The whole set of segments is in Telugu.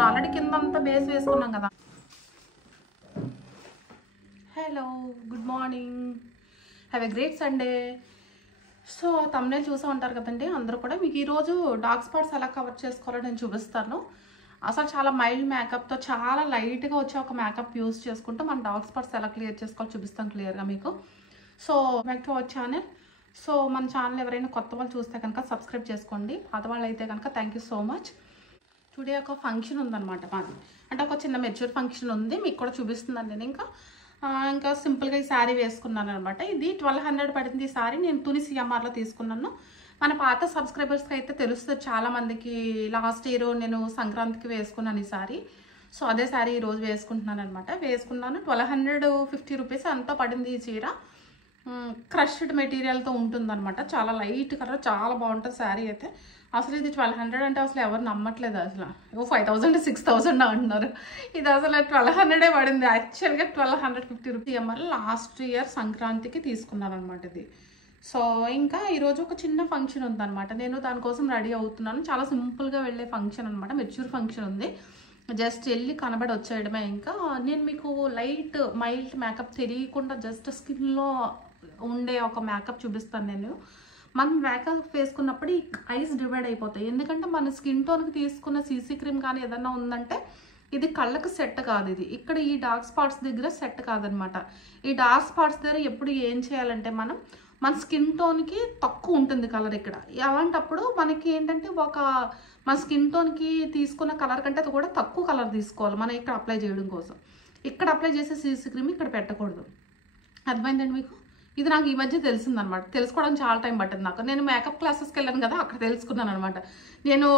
మనం ఆల్రెడీ కిందంతా బేస్ వేసుకున్నాం కదా. Hello, good morning, have a great Sunday. So thumbnail చూసా ఉంటారు కదండి అందరూ కూడా. మీకు ఈరోజు డార్క్ స్పాట్స్ ఎలా కవర్ చేసుకోవాలో నేను చూపిస్తాను. అసలు చాలా మైల్డ్ మేకప్తో చాలా లైట్గా వచ్చే ఒక మేకప్ యూస్ చేసుకుంటూ మన డార్క్ స్పాట్స్ ఎలా క్లియర్ చేసుకోవాలో చూపిస్తాను క్లియర్గా మీకు. So back to our channel. So మన ఛానల్ ఎవరైనా కొత్త వాళ్ళు చూస్తే కనుక సబ్స్క్రైబ్ చేసుకోండి, పాత వాళ్ళు అయితే కనుక thank you so much. Today ఒక ఫంక్షన్ ఉందన్నమాట మాది, అంటే ఒక చిన్న మెచ్యూర్ ఫంక్షన్ ఉంది, మీకు కూడా చూపిస్తున్నాను నేను. ఇంకా సింపుల్గా ఈ శారీ వేసుకున్నాను అనమాట. ఇది 1200 పడింది ఈ శారీ. నేను తుని సిఎంఆర్లో తీసుకున్నాను. మన పాత సబ్స్క్రైబర్స్కి అయితే తెలుస్తుంది చాలామందికి. లాస్ట్ ఇయర్ నేను సంక్రాంతికి వేసుకున్నాను ఈ శారీ. సో అదే శారీ ఈరోజు వేసుకుంటున్నాను అనమాట. వేసుకున్నాను 1250 రూపీస్ అంతా పడింది ఈ చీర. క్రష్డ్ మెటీరియల్తో ఉంటుందన్నమాట. చాలా లైట్ కలర్, చాలా బాగుంటుంది శారీ అయితే. అసలు ఇది 1200 అంటే అసలు ఎవరు నమ్మట్లేదు. అసలు 5000 6000 అంటున్నారు. ఇది అసలు 1200 పడింది. యాక్చువల్గా 1250 రూపీస్ ఎంఆర్ లాస్ట్ ఇయర్ సంక్రాంతికి తీసుకున్నాను అనమాట ఇది. సో ఇంకా ఈరోజు ఒక చిన్న ఫంక్షన్ ఉందన్నమాట. నేను దానికోసం రెడీ అవుతున్నాను. చాలా సింపుల్గా వెళ్ళే ఫంక్షన్ అనమాట, మెచ్యూర్ ఫంక్షన్ ఉంది. జస్ట్ వెళ్ళి కనబడి వచ్చేయడమే. ఇంకా నేను మీకు లైట్ మైల్డ్ మేకప్ తెలియకుండా జస్ట్ స్కిన్లో ఉండే ఒక మేకప్ చూపిస్తాను నేను. మనం మేకప్ వేసుకున్నప్పుడు ఈ ఐస్ డివైడ్ అయిపోతాయి. ఎందుకంటే మన స్కిన్ టోన్కి తీసుకున్న సీసీ క్రీమ్ కానీ ఏదన్నా ఉందంటే ఇది కళ్ళకు సెట్ కాదు. ఇది ఇక్కడ ఈ డార్క్ స్పాట్స్ దగ్గర సెట్ కాదనమాట. ఈ డార్క్ స్పాట్స్ దగ్గర ఎప్పుడు ఏం చేయాలంటే మన స్కిన్ టోన్కి తక్కువ ఉంటుంది కలర్ ఇక్కడ. అలాంటప్పుడు మనకి ఏంటంటే మన స్కిన్ టోన్కి తీసుకున్న కలర్ కంటే అది కూడా తక్కువ కలర్ తీసుకోవాలి మనం ఇక్కడ అప్లై చేయడం కోసం. ఇక్కడ అప్లై చేసే సీసీ క్రీమ్ ఇక్కడ పెట్టకూడదు. అర్థమైందండి మీకు? ఇది నాకు ఈ మధ్య తెలిసిందనమాట. తెలుసుకోవడానికి చాలా టైం పట్టింది నాకు. నేను మేకప్ క్లాసెస్కి వెళ్ళాను కదా, అక్కడ తెలుసుకున్నాను అనమాట. నేను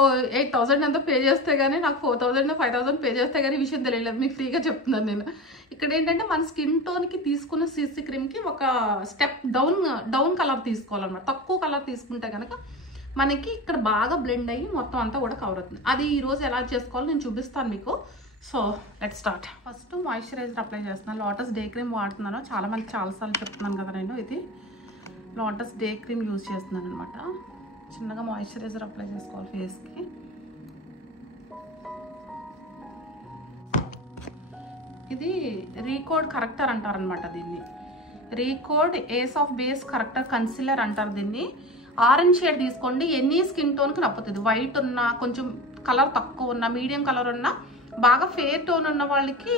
8000 ఎంతో పే చేస్తే కానీ, నాకు 4000 5000 పే చేస్తే కానీ ఈ విషయం తెలియలేదు. మీకు ఫ్రీగా చెప్తున్నాను నేను. ఇక్కడ ఏంటంటే మన స్కిన్ టోన్కి తీసుకున్న సీసీ క్రీమ్కి ఒక స్టెప్ డౌన్ కలర్ తీసుకోవాలన్నమాట. తక్కువ కలర్ తీసుకుంటే కనుక మనకి ఇక్కడ బాగా బ్లెండ్ అయ్యి మొత్తం అంతా కూడా కవర్ అవుతుంది. అది ఈరోజు ఎలా చేసుకోవాలో నేను చూపిస్తాను మీకు. So let start. First moisturiser apply చేస్తున్నాను. లోటస్ డే క్రీమ్ వాడుతున్నాను. చాలామంది చాలాసార్లు చెప్తున్నాను కదా నేను. ఇది లోటస్ డే క్రీమ్ యూజ్ చేస్తున్నాను అనమాట. చిన్నగా మాయిశ్చరైజర్ అప్లై చేసుకోవాలి ఫేస్కి. ఇది రీకోడ్ కరెక్టర్ అంటారనమాట దీన్ని. Recode ace of base corrector concealer అంటారు దీన్ని. ఆరెంజ్ షేడ్ తీసుకోండి. ఎనీ స్కిన్ టోన్కి నప్పుతుంది. వైట్ ఉన్నా, కొంచెం కలర్ తక్కువ ఉన్నా, మీడియం కలర్ ఉన్నా, బాగా ఫేర్ టోన్ ఉన్న వాళ్ళకి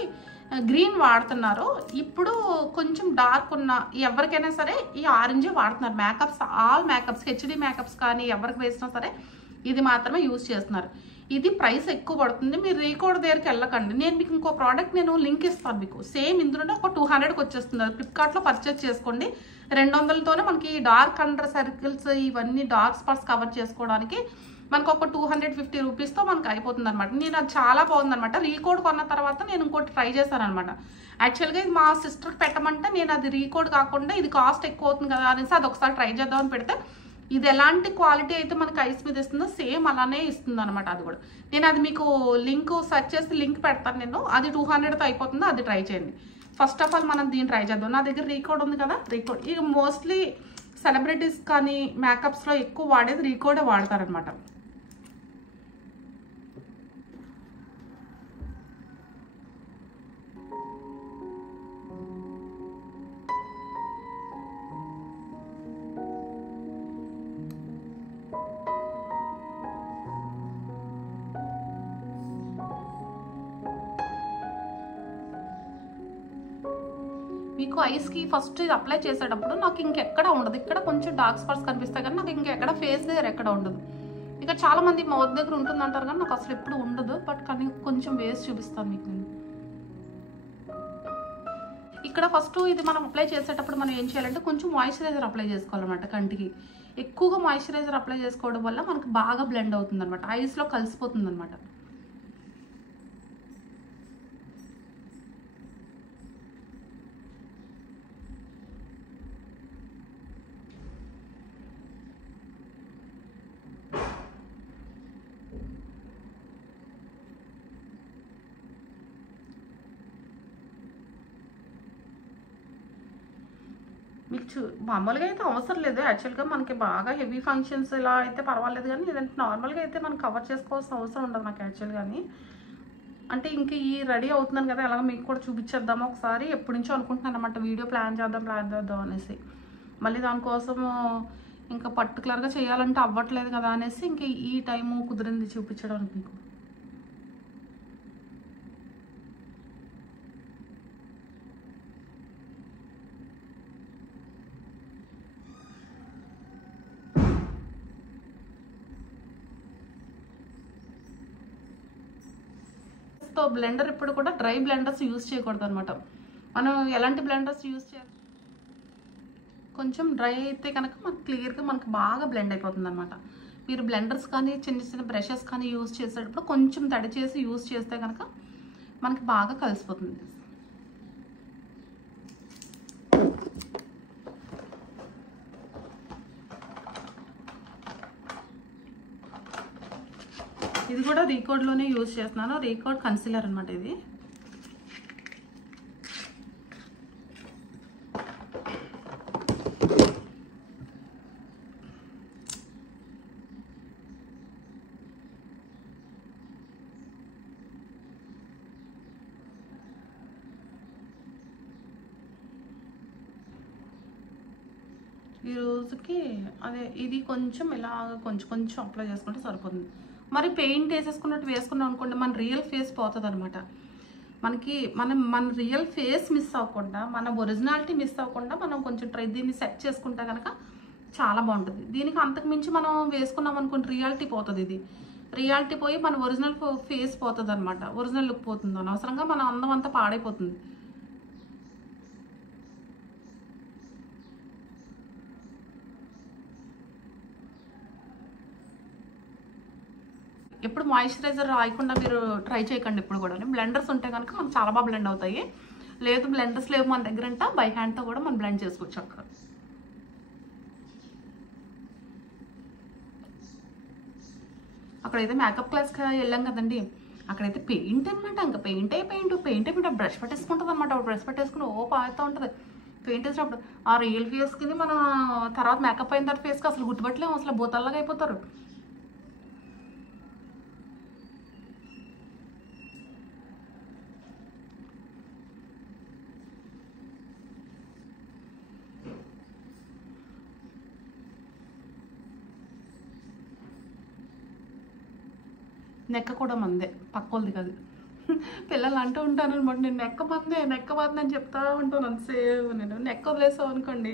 గ్రీన్ వాడుతున్నారు. ఇప్పుడు కొంచెం డార్క్ ఉన్న ఎవరికైనా సరే ఈ ఆరెంజే వాడుతున్నారు. Makeups, all makeups, HD makeups కానీ ఎవరికి వేసినా సరే ఇది మాత్రమే యూజ్ చేస్తున్నారు. ఇది ప్రైస్ ఎక్కువ పడుతుంది. మీరు రీకోడ్ దగ్గరికి వెళ్ళకండి. నేను మీకు ఇంకో ప్రోడక్ట్ నేను లింక్ ఇస్తాను మీకు. సేమ్ ఇందులోనే ఒక 200కి వచ్చేస్తుంది. అది ఫ్లిప్కార్ట్లో పర్చేస్ చేసుకోండి. 200తోనే మనకి డార్క్ అండర్ సర్కిల్స్ ఇవన్నీ డార్క్ స్పాట్స్ కవర్ చేసుకోవడానికి మనకు ఒక 250 రూపీస్తో మనకు అయిపోతుంది అనమాట. నేను అది చాలా బాగుందనమాట. రీకోడ్ కొన్న తర్వాత నేను ఇంకోటి ట్రై చేశాను అనమాట. యాక్చువల్గా ఇది మా సిస్టర్కి పెట్టమంటే నేను అది రీకోడ్ కాకుండా ఇది కాస్ట్ ఎక్కువ అవుతుంది కదా అనేసి అది ఒకసారి ట్రై చేద్దామని పెడితే ఇది ఎలాంటి క్వాలిటీ అయితే మనకి ఐస్ మీద ఇస్తుందో సేమ్ అలానే ఇస్తుంది అనమాట. అది కూడా నేను అది మీకు లింక్ సెర్చ్ చేసి లింక్ పెడతాను నేను. అది 200తో అయిపోతుందో అది ట్రై చేయండి. ఫస్ట్ ఆఫ్ ఆల్ మనం దీన్ని ట్రై చేద్దాం. నా దగ్గర రీకోడ్ ఉంది కదా, రీకోడ్. ఇక మోస్ట్లీ సెలబ్రిటీస్ కానీ మేకప్స్లో ఎక్కువ వాడేది రీకోడే వాడతారనమాట. మీకు ఐస్కి ఫస్ట్ ఇది అప్లై చేసేటప్పుడు నాకు ఇంకెక్కడ ఉండదు. ఇక్కడ కొంచెం డార్క్ స్పాట్స్ కనిపిస్తాయి కానీ నాకు ఇంకెక్కడ ఫేస్ దగ్గర ఎక్కడ ఉండదు. ఇక చాలా మంది మౌత్ దగ్గర ఉంటుందంటారు కానీ నాకు అసలు ఎప్పుడు ఉండదు. బట్ కానీ కొంచెం వేసి చూపిస్తాను మీకు నేను. ఇక్కడ ఫస్ట్ ఇది మనం అప్లై చేసేటప్పుడు మనం ఏం చేయాలంటే కొంచెం మాయిశ్చరైజర్ అప్లై చేసుకోవాలన్నమాట. కంటికి ఎక్కువగా మాయిశ్చరైజర్ అప్లై చేసుకోవడం వల్ల మనకు బాగా బ్లెండ్ అవుతుంది అనమాట, ఐస్లో కలిసిపోతుంది అనమాట. మీకు మామూలుగా అయితే అవసరం లేదు. యాక్చువల్గా మనకి బాగా హెవీ ఫంక్షన్స్ ఇలా అయితే పర్వాలేదు కానీ ఏదంటే నార్మల్గా అయితే మనం కవర్ చేసుకోవాల్సిన అవసరం ఉండదు నాకు యాక్చువల్గాని. అంటే ఇంకా ఈ రెడీ అవుతున్నాను కదా, అలాగ మీకు కూడా చూపించేద్దాము ఒకసారి. ఎప్పటి నుంచో అనుకుంటున్నాను అన్నమాట వీడియో ప్లాన్ చేద్దాం అనేసి. మళ్ళీ దానికోసం ఇంకా పర్టికులర్గా చేయాలంటే అవ్వట్లేదు కదా అనేసి ఇంకా ఈ టైము కుదిరింది చూపించడానికి మీకు. సో బ్లెండర్ ఇప్పుడు కూడా డ్రై బ్లెండర్స్ యూజ్ చేయకూడదు అనమాట. మనం ఎలాంటి బ్లెండర్స్ యూజ్ చేయాలి, కొంచెం డ్రై అయితే కనుక మనకు క్లియర్గా మనకు బాగా బ్లెండ్ అయిపోతుంది అనమాట. మీరు బ్లెండర్స్ కానీ చిన్న చిన్న బ్రషెస్ కానీ యూజ్ చేసేటప్పుడు కొంచెం తడి చేసి యూజ్ చేస్తే కనుక మనకి బాగా కలిసిపోతుంది. ఇది కూడా రీకోడ్లోనే యూజ్ చేస్తున్నాను. రీకోడ్ కన్సీలర్ అనమాట ఇది. ఈ రోజుకి అదే ఇది కొంచెం ఇలాగ కొంచెం అప్లై చేసుకుంటే సరిపోతుంది. మరి పెయింట్ వేసేసుకున్నట్టు వేసుకున్నాం అనుకోండి, మన రియల్ ఫేస్ పోతుంది అనమాట. మనకి మన రియల్ ఫేస్ మిస్ అవ్వకుండా, మన ఒరిజినాలిటీ మిస్ అవ్వకుండా మనం కొంచెం దీన్ని సెట్ చేసుకుంటే కనుక చాలా బాగుంటుంది. దీనికి అంతకు మించి మనం వేసుకున్నాం అనుకోండి రియాలిటీ పోతుంది. ఇది రియాలిటీ పోయి మన ఒరిజినల్ ఫేస్ పోతుంది అనమాట. ఒరిజినల్ లుక్ పోతుంది, అనవసరంగా మన అందం అంతా పాడైపోతుంది. ఎప్పుడు మాయిశ్చరైజర్ రాయకుండా మీరు ట్రై చేయకండి ఎప్పుడు కూడా. బ్లెండర్స్ ఉంటే కనుక మనకు చాలా బాగా బ్లెండ్ అవుతాయి. లేదు బ్లెండర్స్ లేవు మన దగ్గర అంటే బై హ్యాండ్తో కూడా మనం బ్లెండ్ చేసుకోవచ్చు అక్కడ. అక్కడైతే మేకప్ క్లాస్కి వెళ్ళాం కదండి, అక్కడైతే పెయింట్ అనమాట. ఇంకా పెయింట్ అయిపోయింది బ్రష్ పెట్టేసుకుంటుంది అనమాట. బ్రష్ పెట్టేసుకుని పాడుతూ ఉంటుంది పెయింట్ వేసినప్పుడు. ఆ రియల్ ఫేస్కి మన తర్వాత మేకప్ అయిన తర్వాత ఫేస్కి అసలు గుర్తుపట్టలేము, అసలు భూతాల్లాగా అయిపోతారు. నెక్క కూడా మందే, పక్కోళ్ళది కాదు. పిల్లలు అంటూ ఉంటాను అనమాట, నేను నెక్క మందే అని చెప్తా ఉంటాను అంతసేపు. నేను నెక్క వదిలేసావు అనుకోండి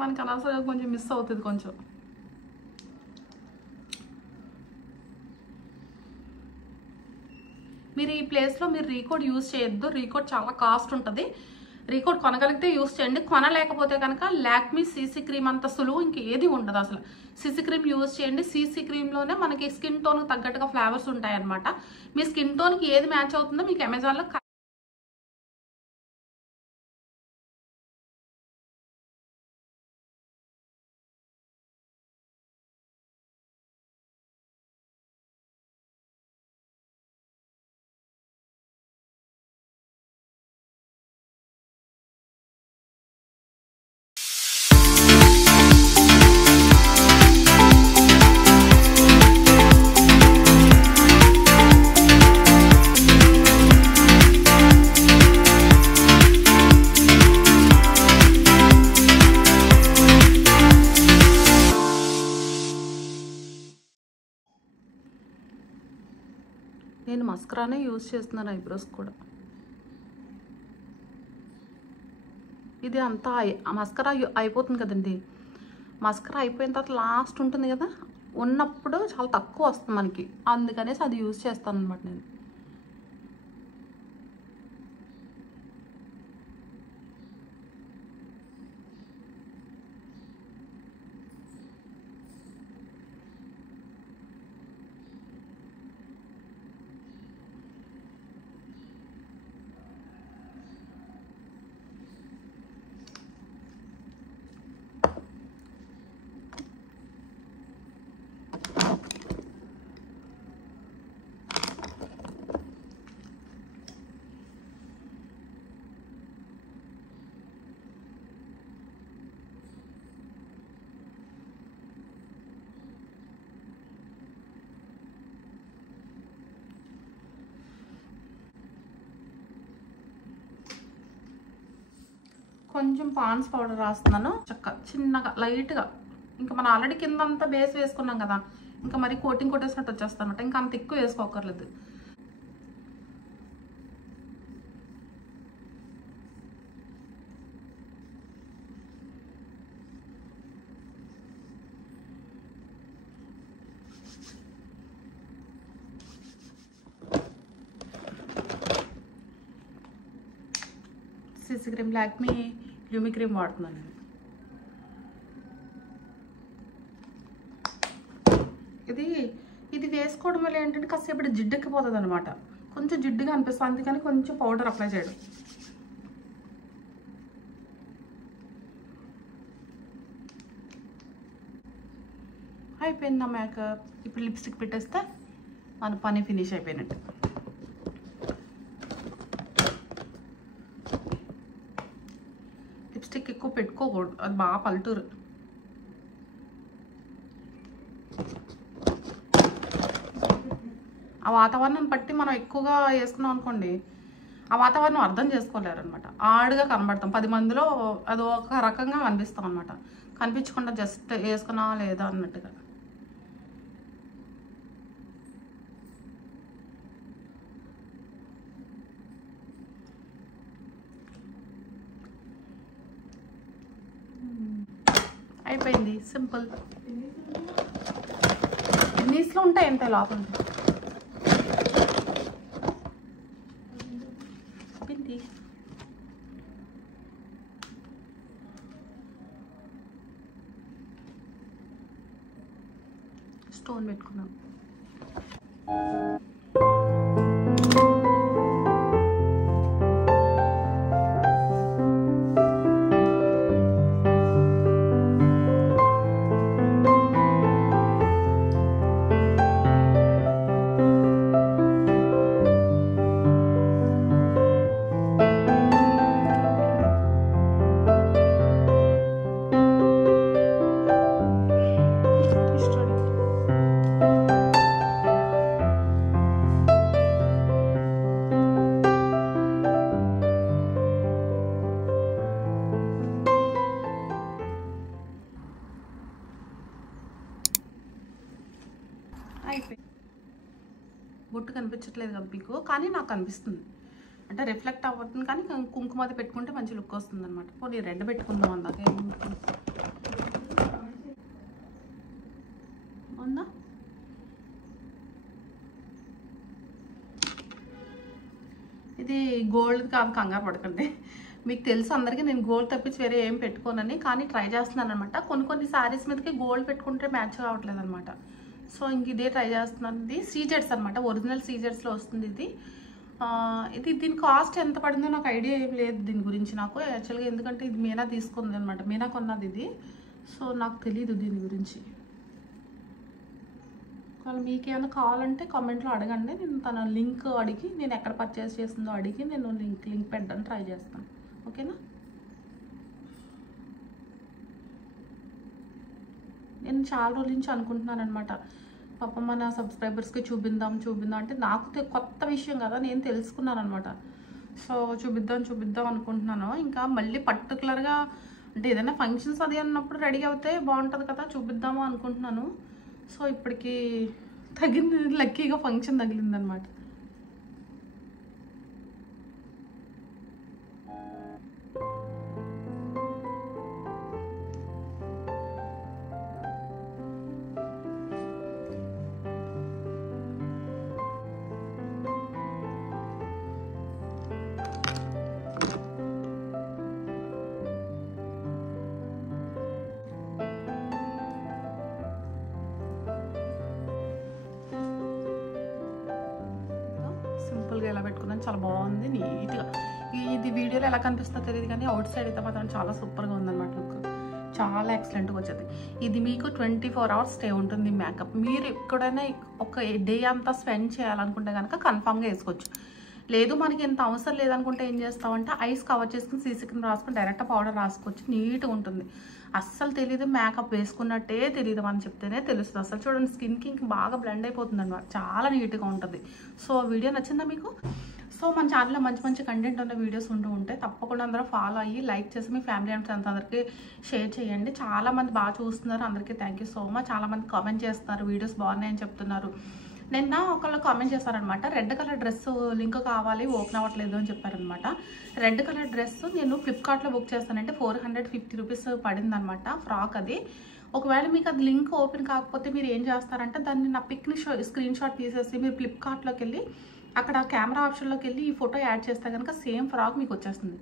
మనకి అనవసరంగా కొంచెం మిస్ అవుతుంది కొంచెం. మీరు ఈ ప్లేస్లో మీరు రీకోడ్ యూజ్ చేయొద్దు. రీకోడ్ చాలా కాస్ట్ ఉంటుంది. రీకోడ్ కొనగలిగితే యూజ్ చేయండి, కొనలేకపోతే కనుక లాక్మీ సీసీ క్రీమ్ అంత సులువు ఇంకేది ఉండదు అసలు. సీసీ క్రీమ్ యూజ్ చేయండి. సీసీ క్రీమ్లోనే మనకి స్కిన్ టోన్కి తగ్గట్టుగా ఫ్లేవర్స్ ఉంటాయన్నమాట. మీ స్కిన్ టోన్కి ఏది మ్యాచ్ అవుతుందో మీకు అమెజాన్లో నేను మస్కరానే యూజ్ చేస్తున్నాను ఐబ్రోస్ కూడా. ఇది అంతా మస్కరా అయిపోతుంది కదండి. మస్కరా అయిపోయిన తర్వాత లాస్ట్ ఉంటుంది కదా, ఉన్నప్పుడు చాలా తక్కువ వస్తుంది మనకి, అందుకనేసి అది యూజ్ చేస్తాను అనమాట నేను. కొంచెం పాన్స్ పౌడర్ రాస్తున్నాను చిన్నగా లైట్గా. ఇంకా మనం ఆల్రెడీ కింద అంతా బేస్ వేసుకున్నాం కదా, ఇంకా మరి కోటింగ్ కొట్టేసినట్టు వచ్చేస్తాను అనమాట. ఇంకా అంత ఎక్కువ వేసుకోకర్లేదు. సిసి క్రీమ్ లాక్మీ ల్యూమి క్రీమ్ వాడుతున్నాను నేను. ఇది వేసుకోవడం వల్ల ఏంటంటే కాసేపు జిడ్డెక్కిపోతుంది అనమాట, కొంచెం జిడ్డుగా అనిపిస్తుంది. అందుకని కొంచెం పౌడర్ అప్లై చేయడం. అయిపోయింది నా మేకప్. ఇప్పుడు లిప్స్టిక్ పెట్టేస్తే మన పని ఫినిష్ అయిపోయినట్టు. లిప్స్టిక్ ఎక్కువ పెట్టుకోకూడదు, అది బాగా పల్టూరు. ఆ వాతావరణం బట్టి మనం ఎక్కువగా వేసుకున్నాం అనుకోండి, ఆ వాతావరణం అర్థం చేసుకోలేరు అనమాట. ఆడుగా కనబడతాం 10 మందిలో, అది ఒక రకంగా కనిపిస్తాం అనమాట. కనిపించకుండా జస్ట్ వేసుకున్నావా లేదా అన్నట్టుగా. అయిపోయింది, సింపుల్. ఎన్నీస్లో ఉంటాయి ఎంత లోపల పిండి. స్టోన్ పెట్టుకున్నాం. అయిపోయింది. బొట్టు కనిపించట్లేదు కదా మీకు, కానీ నాకు కనిపిస్తుంది. అంటే రిఫ్లెక్ట్ అవ్వతుంది, కానీ కుంకుమది పెట్టుకుంటే మంచి లుక్ వస్తుంది అనమాట. పోనీ రెడ్ పెట్టుకుందాం అందాక ఉందా. ఇది గోల్డ్ కాదు, కంగారు పడకండి. మీకు తెలుసు అందరికీ నేను గోల్డ్ తప్పించి వేరే ఏం పెట్టుకోనని, కానీ ట్రై చేస్తున్నాను అనమాట. కొన్ని శారీస్ మీదకి గోల్డ్ పెట్టుకుంటే మ్యాచ్ కావట్లేదు అనమాట. సో ఇంక ఇదే ట్రై చేస్తున్నాను. ఇది సీజెడ్స్ అనమాట, ఒరిజినల్ సీజెడ్స్లో వస్తుంది ఇది. దీని కాస్ట్ ఎంత పడిందో నాకు ఐడియా ఏం లేదు దీని గురించి నాకు యాక్చువల్గా, ఎందుకంటే ఇది మీనా తీసుకుంది అనమాట, మీనా కొన్నది ఇది. సో నాకు తెలీదు దీని గురించి. వాళ్ళు మీకేమైనా కావాలంటే కామెంట్లో అడగండి, నేను తన లింక్ అడిగి, నేను ఎక్కడ పర్చేస్ చేసిందో అడిగి నేను లింక్ పెట్టడానికి ట్రై చేస్తాను. ఓకేనా. నేను చాలా రోజుల నుంచి అనుకుంటున్నాను అనమాట, పాపం మన సబ్స్క్రైబర్స్కి చూపిద్దాం అంటే నాకు కొత్త విషయం కదా, నేను తెలుసుకున్నాను అనమాట. సో చూపిద్దాం అనుకుంటున్నాను. ఇంకా మళ్ళీ పర్టికులర్గా అంటే ఏదైనా ఫంక్షన్స్ అది అన్నప్పుడు రెడీ అవుతే బాగుంటుంది కదా, చూపిద్దాము అనుకుంటున్నాను. సో ఇప్పటికి తగింది, లక్కీగా ఫంక్షన్ తగిలింది అనమాట. ఎలా పెట్టుకున్నాను, చాలా బాగుంది, నీట్గా. ఇది వీడియోలో ఎలా కనిపిస్తుందో తెలియదు, కానీ అవుట్ సైడ్ అయితే మాత్రం చాలా సూపర్గా ఉందన్నమాట. లుక్ చాలా ఎక్సలెంట్గా వచ్చేది. ఇది మీకు 24 hours స్టే ఉంటుంది మేకప్. మీరు ఎక్కడైనా ఒక డే అంతా స్పెండ్ చేయాలనుకుంటే కనుక కన్ఫామ్గా వేసుకోవచ్చు. లేదు మనకి ఎంత అవసరం లేదనుకుంటే ఏం చేస్తామంటే ఐస్ కవర్ చేసుకుని సీసీ క్రీమ్ రాసుకుని డైరెక్ట్ పౌడర్ రాసుకోవచ్చు, నీట్గా ఉంటుంది. అస్సలు తెలీదు, మేకప్ వేసుకున్నట్టే తెలియదు, మనం చెప్తేనే తెలుస్తుంది. అసలు చూడండి, స్కిన్కి ఇంక బాగా బ్లెండ్ అయిపోతుంది అనమాట, చాలా నీట్గా ఉంటుంది. సో వీడియో నచ్చిందా మీకు? సో మన ఛానల్లో మంచి మంచి కంటెంట్ ఉన్న వీడియోస్ ఉంటూ ఉంటాయి. తప్పకుండా అందరూ ఫాలో అయ్యి లైక్ చేసి మీ ఫ్యామిలీ అండ్ ఫ్రెండ్స్ అందరికీ షేర్ చేయండి. చాలామంది బాగా చూస్తున్నారు, అందరికీ థ్యాంక్ యూ సో మచ్. చాలామంది కామెంట్ చేస్తున్నారు, వీడియోస్ బాగున్నాయని చెప్తున్నారు. నిన్న ఒకళ్ళు కామెంట్ చేశారనమాట, రెడ్ కలర్ డ్రెస్ లింక్ కావాలి ఓపెన్ అవ్వట్లేదు అని చెప్పారనమాట. రెడ్ కలర్ డ్రెస్ నేను ఫ్లిప్కార్ట్లో బుక్ చేస్తానంటే 450 రూపీస్ పడింది అనమాట, ఫ్రాక్ అది. ఒకవేళ మీకు అది లింక్ ఓపెన్ కాకపోతే మీరు ఏం చేస్తారంటే దాన్ని నా పిక్ని స్క్రీన్ షాట్ తీసేసి మీరు ఫ్లిప్కార్ట్లోకి వెళ్ళి అక్కడ కెమెరా ఆప్షన్లోకి వెళ్ళి ఈ ఫోటో యాడ్ చేస్తే కనుక సేమ్ ఫ్రాక్ మీకు వచ్చేస్తుంది.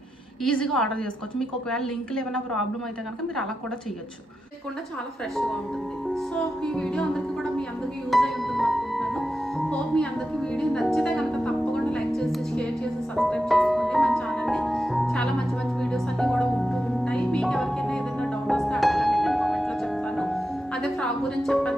ఈజీగా ఆర్డర్ చేసుకోవచ్చు. మీకు ఒకవేళ లింక్లు ఏమైనా ప్రాబ్లం అయితే కనుక మీరు అలా కూడా చేయొచ్చు. లేకుండా చాలా ఫ్రెష్గా ఉంటుంది. సో ఈ వీడియో అందరికీ కూడా మీ అందరికీ యూజ్ అయి ఉంటుంది అనుకుంటున్నాను. హోప్ మీ అందరికీ వీడియో నచ్చితే కనుక తప్పకుండా లైక్ చేసి షేర్ చేసి సబ్స్క్రైబ్ చేసుకోండి మన ఛానల్ని. చాలా మంచి మంచి వీడియోస్ అన్నీ కూడా ఉంటూ ఉంటాయి. మీకు ఎవరికైనా ఏదైనా డౌట్ వస్తే అడగాలంటే నేను కామెంట్లో చెప్తాను. అదే ఫ్రాక్ గురించి చెప్పాను